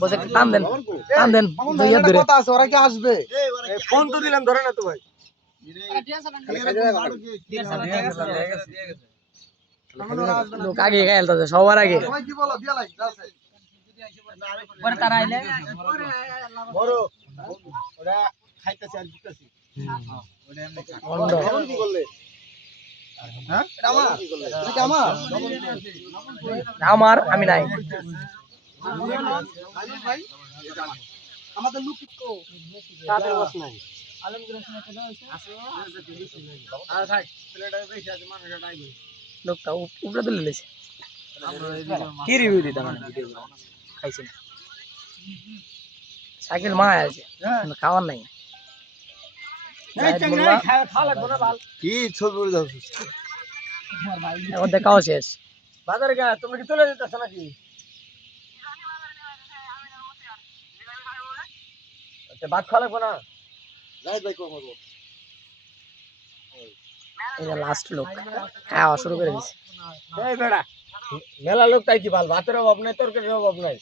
বসে টান দেন দুইয়া ধরে কথা আছে ওরা কি আসবে ফোন তো দিলাম ধরে না তো ভাই লোক আগে খেলতেছে সবার আগে সবাই কি বলো দিয়া লাইক আছে পরে তারা আইলে বড় ওরা খাইতেছে আর দিতেছি বন্ধ এখন কি করলে হ্যাঁ এটা আমার এটা কি আমার আমার আমি নাই ভাই আমাদের লোক তো তাদের বস নাই আর ভাই প্লেটে বেশি আছে মানুষটা আইবে লোকটা উপরে তুলে লেছে কি রিভিউ দিতাম আমি ভিডিও খাইছি না সাইকেল মা আছে খাওয়ার নাই কি ছবি উড়ে যাচ্ছে এখন দেখাও শেষ বাজারে গা তোমরা কি চলে যেতেছ নাকি আচ্ছা ভাত খাওয়া লাগবে না যাই ভাই কো করব এটা লাস্ট লোক খাওয়া শুরু করে দিছে এই বেড়া মেলা লোক তাই কি ভালো ভাতের অভাব নাই তরকারির অভাব নাই